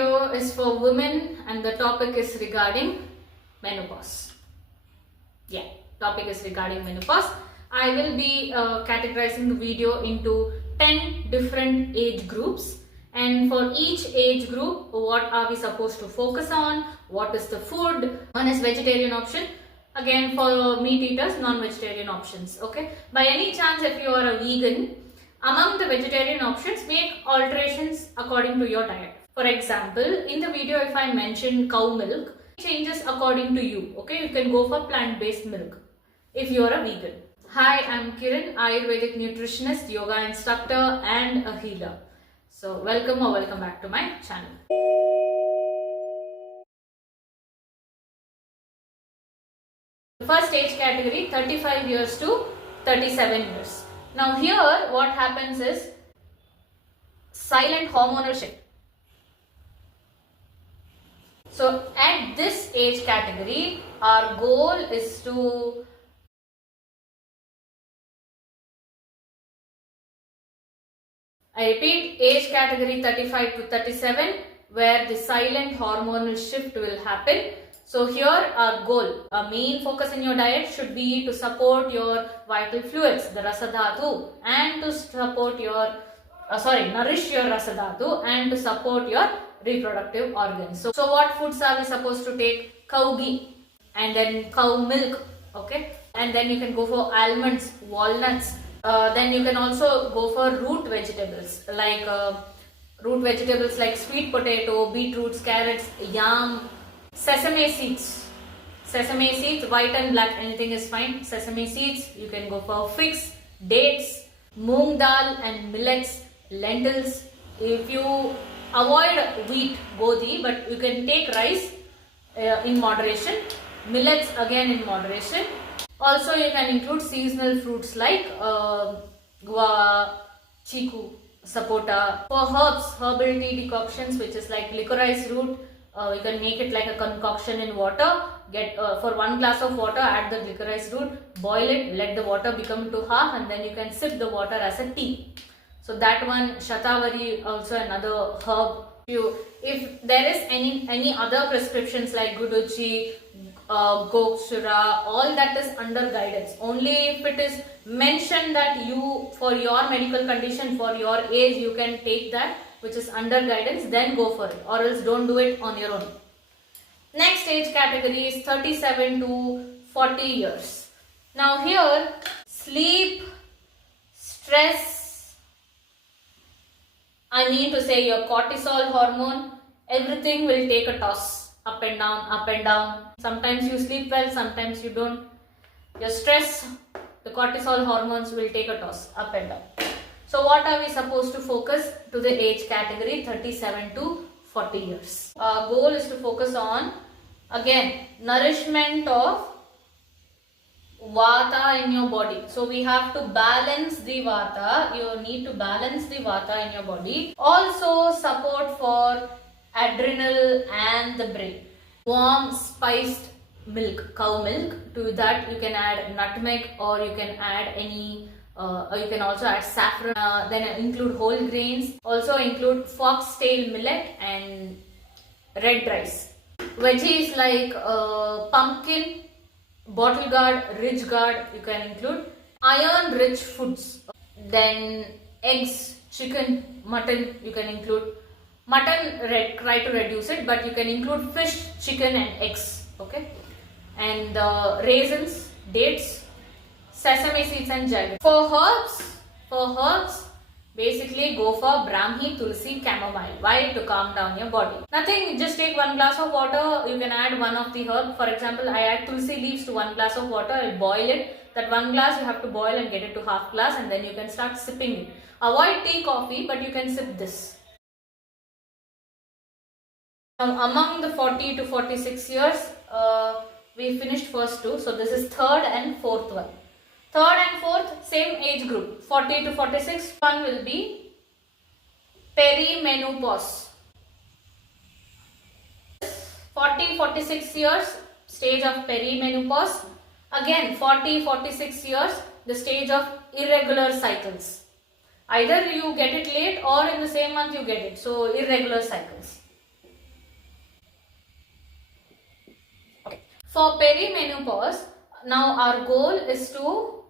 video is for women and the topic is regarding menopause. Yeah, topic is regarding menopause. I will be categorizing the video into 10 different age groups, and for each age group what are we supposed to focus on, what is the food. One is vegetarian option, again for meat eaters non-vegetarian options. Okay, by any chance if you are a vegan, among the vegetarian options make alterations according to your diet. For example, in the video if I mention cow milk, changes according to you. Okay, you can go for plant-based milk if you are a vegan. Hi, I'm Kiran, Ayurvedic nutritionist, yoga instructor and a healer. So welcome or welcome back to my channel. The first age category, 35 years to 37 years. Now here what happens is silent hormonal shift. So at this age category, our goal is to I repeat, age category 35 to 37 where the silent hormonal shift will happen. So here our goal, our main focus in your diet should be to support your vital fluids, the rasadhatu, and to support your, nourish your rasadhatu and to support your reproductive organs. So what foods are we supposed to take? Cow ghee and then cow milk, okay? And then you can go for almonds, walnuts. Then you can also go for root vegetables like sweet potato, beetroots, carrots, yam, sesame seeds. Sesame seeds, white and black, anything is fine. Sesame seeds, you can go for figs, dates, moong dal and millets, lentils. If you avoid wheat, godhi, but you can take rice in moderation. Millets again in moderation. Also, you can include seasonal fruits like guava, chiku, sapota. For herbs, herbal tea decoctions, which is like licorice root, you can make it like a concoction in water. Get for 1 glass of water, add the licorice root, boil it, let the water become to half, and then you can sip the water as a tea. So that one, shatavari, also another herb. If there is any other prescriptions like guduchi, goksura, all that is under guidance. Only if it is mentioned that you, for your medical condition, for your age, you can take that which is under guidance, then go for it, or else don't do it on your own. Next age category is 37 to 40 years. Now here, sleep, stress, I mean to say your cortisol hormone, everything will take a toss. Up and down, up and down. Sometimes you sleep well, sometimes you don't. Your stress, the cortisol hormones will take a toss, up and down. So what are we supposed to focus to the age category 37 to 40 years? Our goal is to focus on, again, nourishment of vata in your body. So we have to balance the vata. You need to balance the vata in your body. Also support for adrenal and the brain. Warm spiced milk, cow milk. To that you can add nutmeg, or you can add any or you can also add saffron. Then include whole grains. Also include foxtail millet and red rice. Veggies like pumpkin, bottle gourd, ridge gourd you can include. Iron rich foods. Then eggs, chicken, mutton you can include. Mutton, try to reduce it, but you can include fish, chicken and eggs, okay? And raisins, dates, sesame seeds and jaggery. For herbs, basically go for Brahmi, Tulsi, Chamomile. Why? To calm down your body. Nothing, just take 1 glass of water, you can add one of the herb. For example, I add Tulsi leaves to 1 glass of water, I'll boil it. That 1 glass you have to boil and get it to half glass, and then you can start sipping it. Avoid tea, coffee, but you can sip this. Among the 40 to 46 years, we finished first two. So this is third and fourth one. Third and fourth, same age group. 40 to 46. One will be perimenopause. 40-46 years, stage of perimenopause. Again, 40-46 years, the stage of irregular cycles. Either you get it late or in the same month you get it. So irregular cycles. For perimenopause, now our goal is to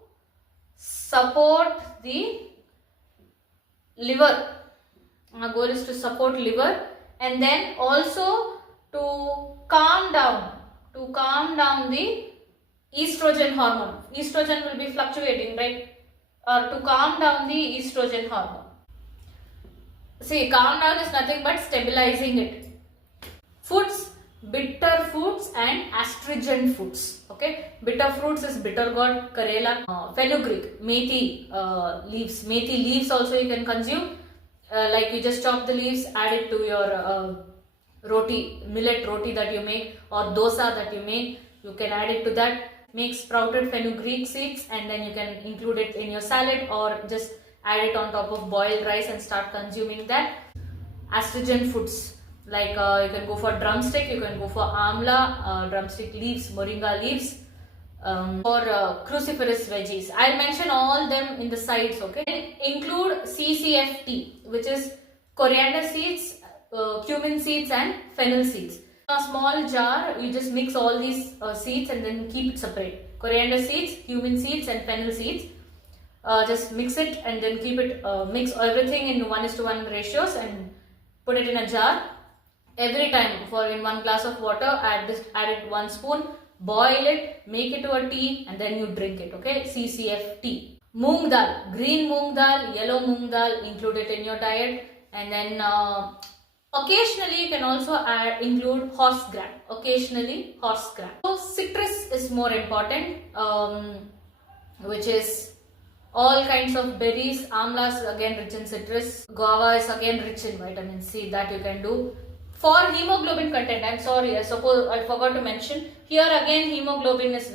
support the liver. Our goal is to support liver, and then also to calm down the estrogen hormone. Estrogen will be fluctuating, right? To calm down the estrogen hormone. See, calm down is nothing but stabilizing it. Foods, bitter foods and astringent foods. Okay, bitter fruits is bitter gourd, karela, fenugreek, methi leaves. Methi leaves also you can consume. Like you just chop the leaves, add it to your roti, millet roti that you make, or dosa that you make. You can add it to that. Make sprouted fenugreek seeds, and then you can include it in your salad, or just add it on top of boiled rice and start consuming that. Astringent foods, like you can go for drumstick, you can go for amla, drumstick leaves, moringa leaves, or cruciferous veggies. I'll mention all them in the sides, okay? Include CCFT, which is coriander seeds, cumin seeds and fennel seeds. A small jar, you just mix all these seeds and then keep it separate. Coriander seeds, cumin seeds and fennel seeds. Just mix it and then keep it, mix everything in 1:1 ratios and put it in a jar. Every time in 1 glass of water, add it 1 spoon, boil it, make it to a tea, and then you drink it, okay? CCFT. Moong dal, green moong dal, yellow moong dal, include it in your diet. And then occasionally you can also include horse gram. Occasionally horse gram. So citrus is more important, which is all kinds of berries. Amla is again rich in citrus. Guava is again rich in vitamin C, that you can do. For hemoglobin content, I'm sorry, I forgot to mention. Here again hemoglobin is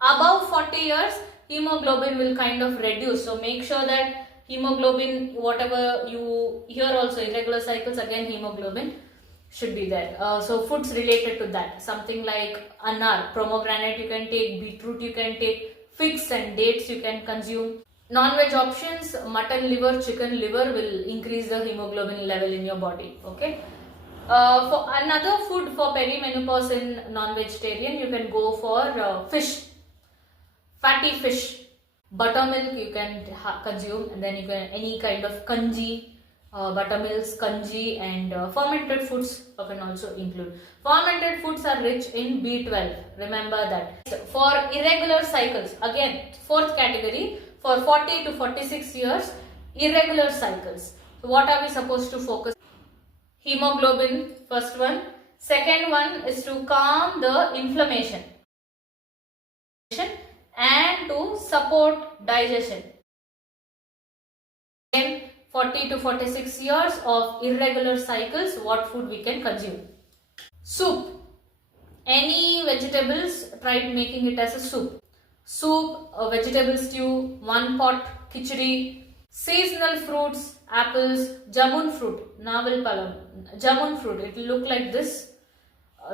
above 40 years, hemoglobin will kind of reduce. So make sure that hemoglobin, whatever you, here also irregular cycles, again hemoglobin should be there. So foods related to that, something like anar, pomegranate you can take, beetroot you can take, figs and dates you can consume. Non-veg options, mutton liver, chicken liver will increase the hemoglobin level in your body, okay? For another food for perimenopause in non-vegetarian, you can go for fish, fatty fish. Buttermilk you can consume, and then you can any kind of kanji, buttermilks, kanji, and fermented foods you can also include. Fermented foods are rich in B12, remember that. For irregular cycles, again 4th category, for 40 to 46 years, irregular cycles. So what are we supposed to focus? Hemoglobin, first one. Second one is to calm the inflammation and to support digestion. Again, 40 to 46 years of irregular cycles, what food we can consume? Soup. Any vegetables, try making it as a soup. Soup, a vegetable stew, 1 pot khichdi. Seasonal fruits, apples, jamun fruit, navel palam, jamun fruit, it will look like this,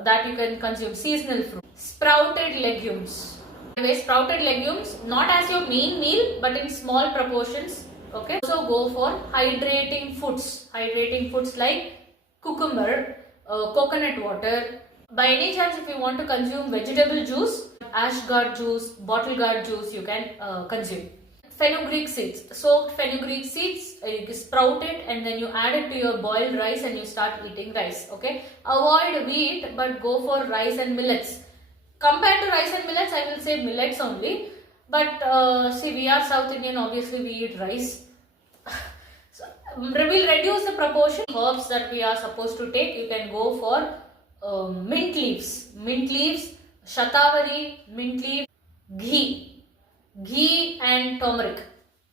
that you can consume. Seasonal fruit. Sprouted legumes. Anyway, sprouted legumes, not as your main meal, but in small proportions, okay? Also go for hydrating foods like cucumber, coconut water. By any chance, if you want to consume vegetable juice, ash gourd juice, bottle gourd juice, you can consume. Fenugreek seeds, soaked fenugreek seeds, you sprout it and then you add it to your boiled rice and you start eating rice, okay? Avoid wheat but go for rice and millets. Compared to rice and millets, I will say millets only, but see, we are South Indian, obviously we eat rice. So, we'll reduce the proportion. Herbs that we are supposed to take, you can go for mint leaves, shatavari, mint leaf, ghee and turmeric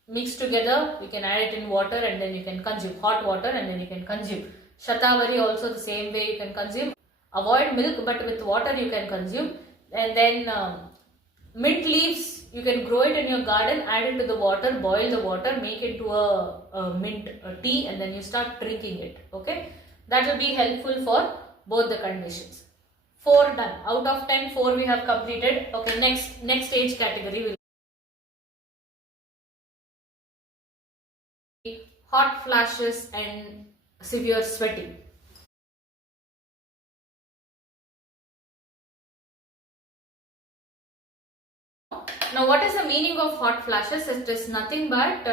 mixed together. You can add it in water and then you can consume, hot water, and then you can consume. Shatavari also the same way you can consume. Avoid milk, but with water you can consume. And then mint leaves, you can grow it in your garden, add it to the water, boil the water, make it to a mint tea, and then you start drinking it, okay? That will be helpful for both the conditions. 4 done. Out of 10, 4 we have completed. Okay, next age category will be hot flashes and severe sweating. Now, what is the meaning of hot flashes? It is nothing but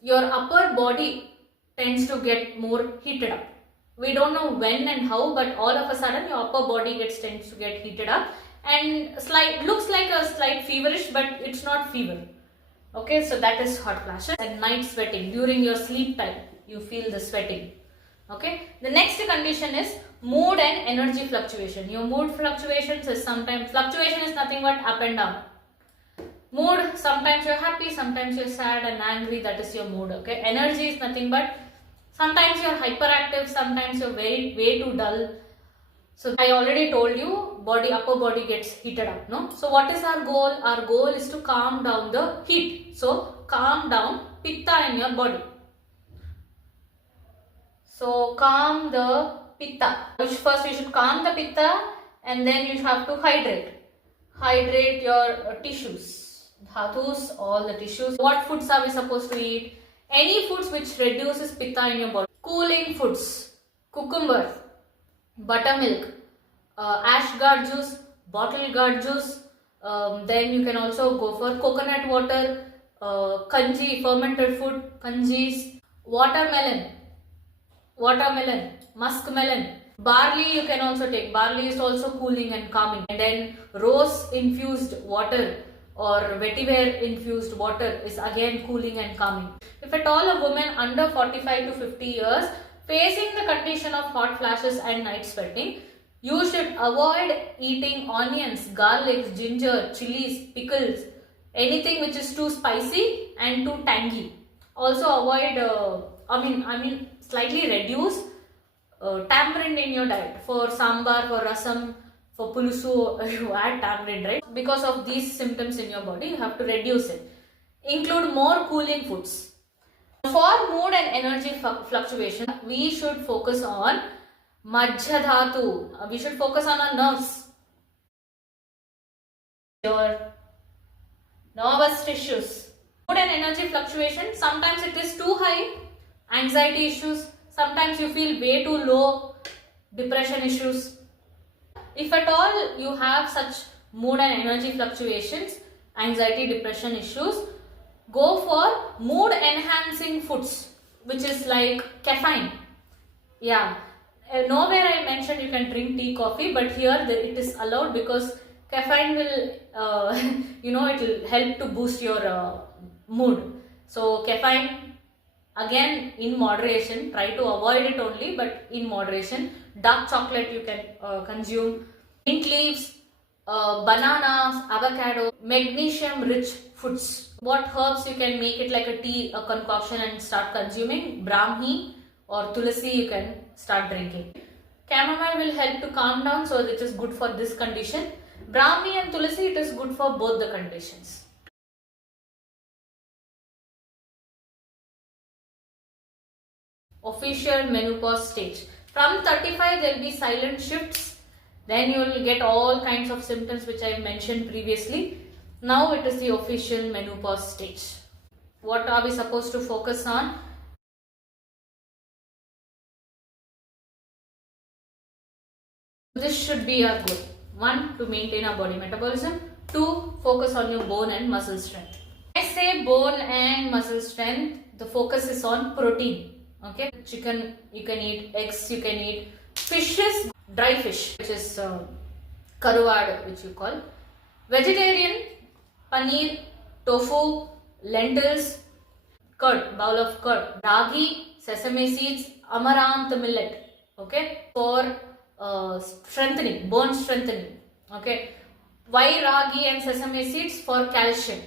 your upper body tends to get more heated up. We don't know when and how, but all of a sudden your upper body tends to get heated up and looks like a slight feverish, but it's not fever. Okay, so that is hot flashes. And night sweating during your sleep time, you feel the sweating. Okay, the next condition is mood and energy fluctuation. Your mood fluctuations is sometimes, fluctuation is nothing but up and down. Mood, sometimes you're happy, sometimes you're sad and angry, that is your mood. Okay, energy is nothing but sometimes you're hyperactive, sometimes you're way too dull. So I already told you, upper body gets heated up, no? So what is our goal? Our goal is to calm down the heat. So calm down pitta in your body. So calm the pitta. First we should calm the pitta and then you have to hydrate. Hydrate your tissues, dhatus, all the tissues. What foods are we supposed to eat? Any foods which reduces pitta in your body. Cooling foods, cucumber, buttermilk, ashgard juice, bottle gourd juice. Then you can also go for coconut water, kanji, fermented food, kanjis, watermelon, muskmelon. Barley you can also take. Barley is also cooling and calming. And then rose infused water or vetiver infused water is again cooling and calming. If at all a woman under 45 to 50 years facing the condition of hot flashes and night sweating, you should avoid eating onions, garlic, ginger, chilies, pickles, anything which is too spicy and too tangy. Also avoid, slightly reduce tamarind in your diet. For sambar, for rasam, for pulusu, you add tamarind, right? Because of these symptoms in your body, you have to reduce it. Include more cooling foods. For mood and energy fluctuation, we should focus on majja dhatu. We should focus on our nerves, your nervous tissues. Mood and energy fluctuation, sometimes it is too high, anxiety issues, sometimes you feel way too low, depression issues. If at all you have such mood and energy fluctuations, anxiety, depression issues, go for mood enhancing foods, which is like caffeine. Yeah, nowhere I mentioned you can drink tea, coffee, but here it is allowed because caffeine will, it will help to boost your mood. So caffeine, again in moderation, try to avoid it only, but in moderation. Dark chocolate you can consume, mint leaves, bananas, avocado, magnesium rich foods. What herbs you can make it like a tea, a concoction and start consuming? Brahmi or tulasi you can start drinking. Chamomile will help to calm down, so it is good for this condition. Brahmi and tulasi, it is good for both the conditions. Official menopause stage. From 35 there will be silent shifts. Then you will get all kinds of symptoms which I mentioned previously. Now it is the official menopause stage. What are we supposed to focus on? This should be our goal. 1, to maintain our body metabolism. 2, focus on your bone and muscle strength. When I say bone and muscle strength, the focus is on protein. Okay, chicken you can eat, eggs you can eat, fishes, dry fish, which is karuvad, which you call. Vegetarian, paneer, tofu, lentils, curd, bowl of curd, ragi, sesame seeds, amaranth millet. Okay, for strengthening, bone strengthening. Okay, why ragi and sesame seeds? For calcium.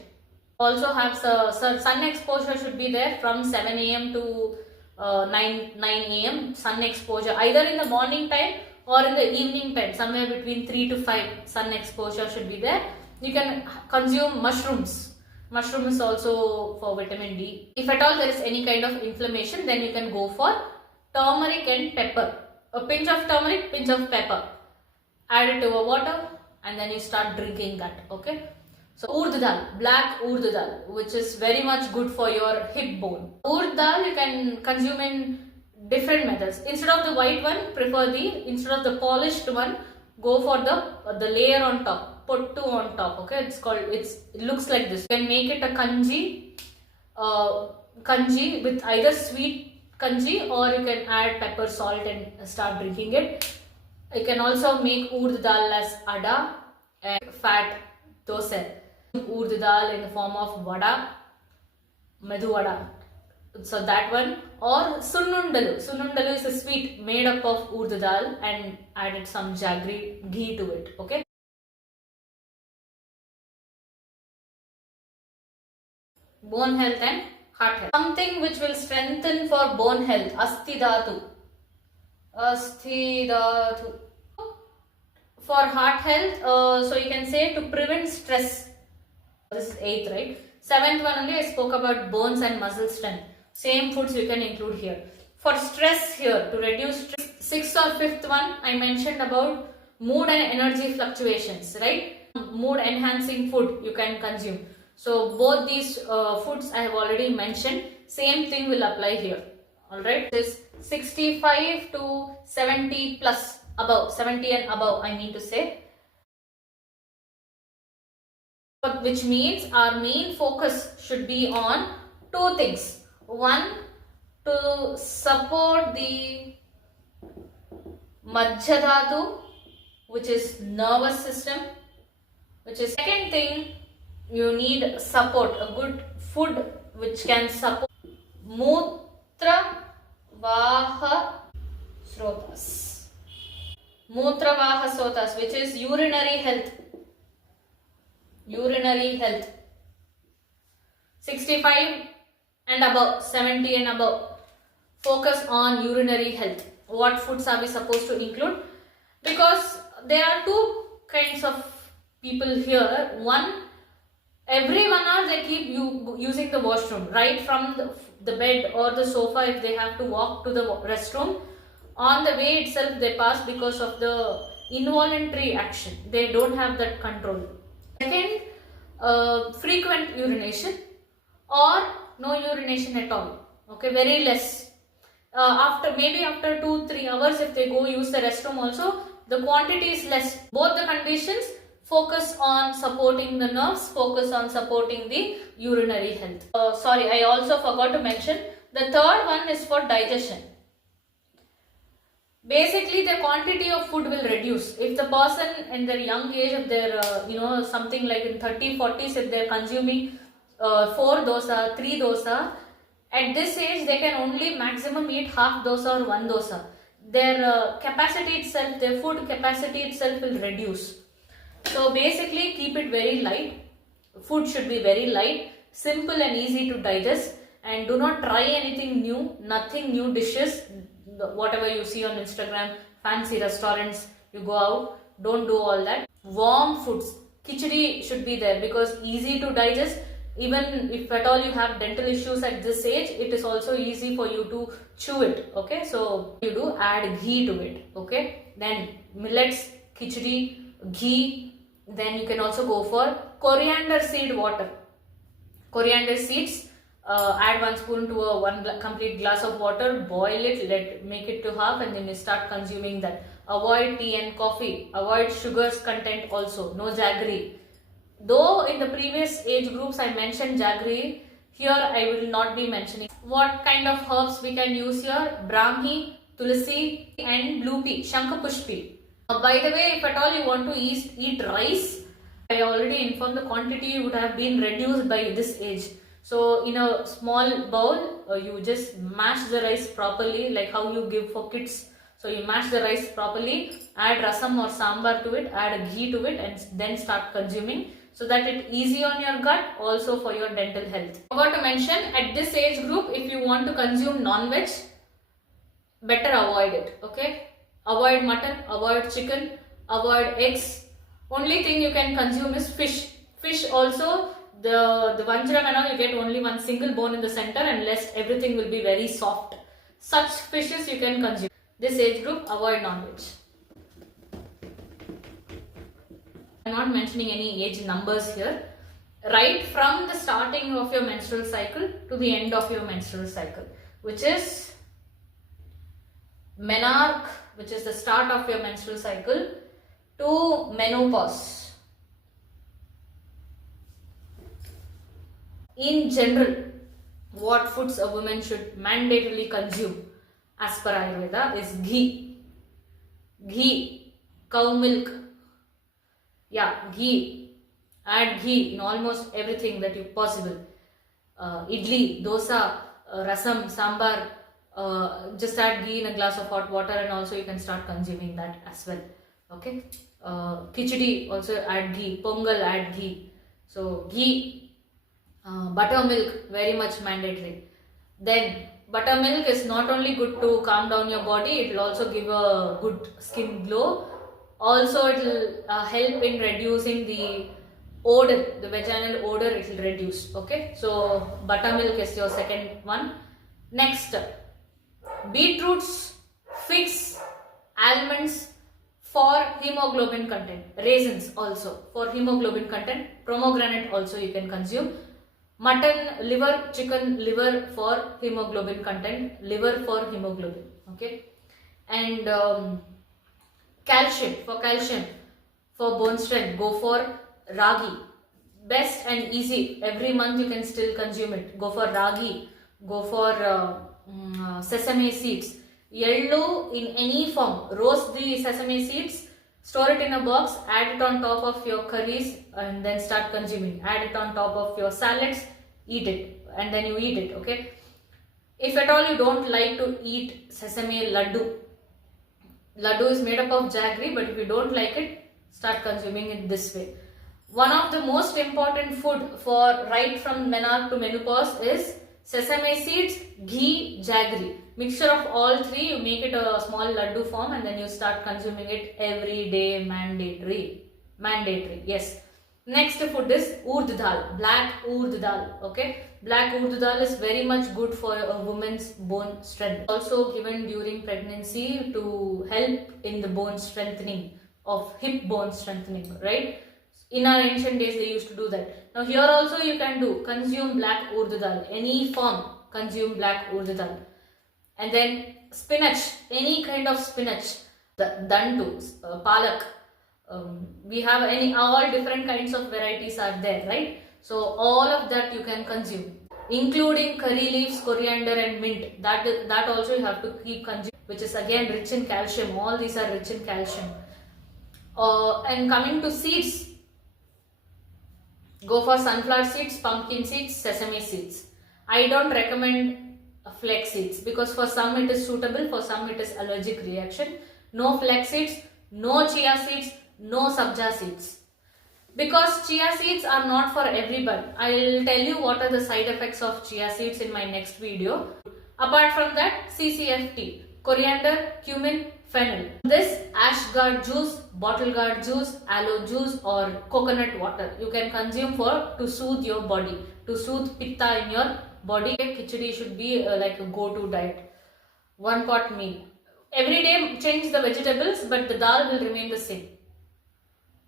Also have sun exposure should be there from 7 a.m. to 9 a.m. sun exposure, either in the morning time or in the evening time, somewhere between 3 to 5 sun exposure should be there. You can consume mushrooms. Mushroom is also for vitamin D. If at all there is any kind of inflammation, then you can go for turmeric and pepper. A pinch of turmeric, pinch of pepper. Add it to water and then you start drinking that. Okay. So urd dal, black urd dal, which is very much good for your hip bone. Urd dal you can consume in different methods. Instead of the white one, instead of the polished one, go for the layer on top. pottu on top. Okay, it looks like this. You can make it a kanji with either sweet kanji, or you can add pepper, salt and start drinking it. You can also make urd dal as ada and fat dosa. Urd dal in the form of vada, medu vada. So that one, or sunnundalu. Sunnundalu is a sweet made up of urd dal and added some jaggery ghee to it. Okay. Bone health and heart health. Something which will strengthen for bone health. Asti dhatu. Asti dhatu. For heart health, so you can say to prevent stress. This is 8th, right? 7th one only I spoke about bones and muscle strength. Same foods you can include here. For stress here, to reduce stress. 6th or 5th one I mentioned about mood and energy fluctuations, right? Mood enhancing food you can consume. So both these foods I have already mentioned. Same thing will apply here. Alright, this 65 to 70 plus above, 70 and above I mean to say. Which means our main focus should be on two things. One, to support the Majjadhatu, which is nervous system. Which is second thing, you need support, a good food which can support Mutra Vaha Srotas. Mutra Vaha Srotas, which is urinary health. Urinary health. 65 and above, 70 and above. Focus on urinary health. What foods are we supposed to include? Because there are two kinds of people here. One, every 1 hour they keep using the washroom, right from the bed or the sofa. If they have to walk to the restroom, on the way itself they pass because of the involuntary action. They don't have that control. Second, frequent urination or no urination at all. Okay, very less. After 2-3 hours, if they go use the restroom also, the quantity is less. Both the conditions focus on supporting the nerves, focus on supporting the urinary health. Sorry, I also forgot to mention, the third one is for digestion. Basically, the quantity of food will reduce. If the person in their young age, if they're, something like in 30-40s, if they're consuming 4 dosa, 3 dosa, at this age, they can only maximum eat half dosa or 1 dosa. Their capacity itself, their food capacity itself will reduce. So basically, keep it very light. Food should be very light, simple and easy to digest, and do not try anything new, nothing new dishes. Whatever you see on Instagram, fancy restaurants, you go out, don't do all that. Warm foods, khichdi should be there because easy to digest. Even if at all you have dental issues at this age, it is also easy for you to chew it. Okay, so you do add ghee to it. Okay, then millets, khichdi, ghee. Then you can also go for coriander seed water. Coriander seeds, add 1 spoon to a complete glass of water, boil it, make it to half, and then you start consuming that. Avoid tea and coffee, avoid sugars content also, no jaggery. Though in the previous age groups I mentioned jaggery, here I will not be mentioning. What kind of herbs we can use here? Brahmi, tulsi and blue pea, shankapushpi. By the way, if at all you want to eat rice, I already informed the quantity would have been reduced by this age. So in a small bowl, you just mash the rice properly, like how you give for kids. So you mash the rice properly, add rasam or sambar to it, add a ghee to it, and then start consuming, so that it's easy on your gut, also for your dental health. I forgot to mention, at this age group, if you want to consume non-veg, better avoid it. Okay, avoid mutton, avoid chicken, avoid eggs. Only thing you can consume is fish. Fish also, the vanjaram and all, you get only one single bone in the center, and rest everything will be very soft. Such fishes you can consume. This age group, avoid non-veg. I am not mentioning any age numbers here. Right from the starting of your menstrual cycle to the end of your menstrual cycle, which is menarche, which is the start of your menstrual cycle, to menopause. in general, what foods a woman should mandatorily consume as per Ayurveda is ghee. Ghee, cow milk. Yeah, ghee. Add ghee in almost everything that you possible. Idli, dosa, rasam, sambar. Just add ghee in a glass of hot water, and also you can start consuming that as well. Okay. Khichdi, also add ghee. Pongal, add ghee. So ghee, buttermilk, very much mandatory. Then buttermilk is not only good to calm down your body, it will also give a good skin glow. Also it will help in reducing the odor, the vaginal odor it will reduce. Okay, so buttermilk is your second one. Next, beetroots, figs, almonds for hemoglobin content, raisins also for hemoglobin content, pomegranate also you can consume. Mutton liver, chicken liver for hemoglobin content, liver for hemoglobin. Okay, and calcium, for bone strength, go for ragi. Best and easy, every month you can still consume it. Go for ragi, go for sesame seeds. Yellow in any form, roast the sesame seeds, store it in a box, add it on top of your curries and then start consuming. Add it on top of your salads, eat it, and then you eat it. Okay. If at all you don't like to eat sesame laddu, laddu is made up of jaggery, but if you don't like it, start consuming it this way. One of the most important food for right from menarche to menopause is sesame seeds, ghee, jaggery. Mixture of all three, you make it a small laddu form and then you start consuming it every day, mandatory. Yes. Next food is urd dal, black urd dal. Okay, black urd dal is very much good for a woman's bone strength. Also given during pregnancy to help in the bone strengthening of hip bone strengthening, right? In our ancient days they used to do that. Now here also you can consume black urd dal, any form, consume black urd dal. And then spinach, any kind of spinach, dantu, palak. We have all different kinds of varieties are there, right? So all of that you can consume, including curry leaves, coriander and mint. That also you have to keep consuming, which is again rich in calcium. All these are rich in calcium. And coming to seeds, go for sunflower seeds, pumpkin seeds, sesame seeds. I don't recommend flax seeds because for some it is suitable, for some it is allergic reaction. No flax seeds, no chia seeds, no sabja seeds. Because chia seeds are not for everyone. I will tell you what are the side effects of chia seeds in my next video. Apart from that, CCFT, coriander, cumin, fennel. This ash gourd juice, bottle gourd juice, aloe juice or coconut water you can consume to soothe your body, to soothe pitta in your body. Khichdi should be like a go-to diet. One pot meal. Every day change the vegetables, but the dal will remain the same.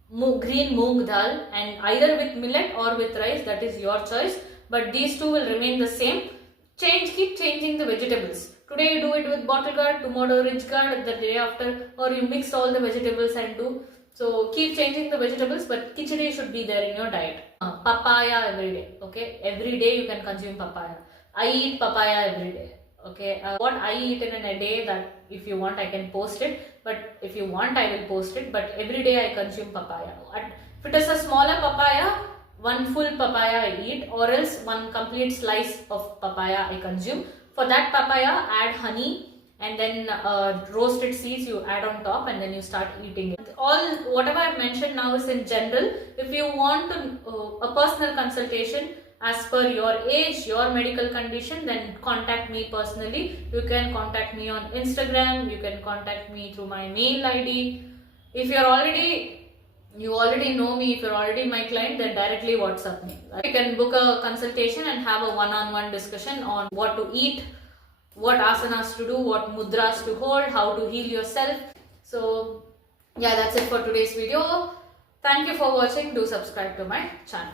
Green moong dal, and either with millet or with rice, that is your choice. But these two will remain the same. Keep changing the vegetables. Today you do it with bottle gourd, tomorrow rich gourd, the day after, or you mix all the vegetables and do. So keep changing the vegetables, but khichdi should be there in your diet. Papaya every day. Okay, every day you can consume papaya. I eat papaya every day. Okay, what I eat in a day, that if you want I can post it, but if you want I will post it, but every day I consume papaya. If it is a smaller papaya, one full papaya I eat, or else one complete slice of papaya I consume. For that papaya, add honey and then roasted seeds you add on top, and then you start eating it. Whatever I have mentioned now is in general. If you want a personal consultation as per your age, your medical condition, then contact me personally. You can contact me on Instagram, you can contact me through my mail ID. If you already know me, if you're already my client, then directly WhatsApp me. You can book a consultation and have a one-on-one discussion on what to eat, what asanas to do, what mudras to hold, how to heal yourself. So yeah, that's it for today's video. Thank you for watching. Do subscribe to my channel.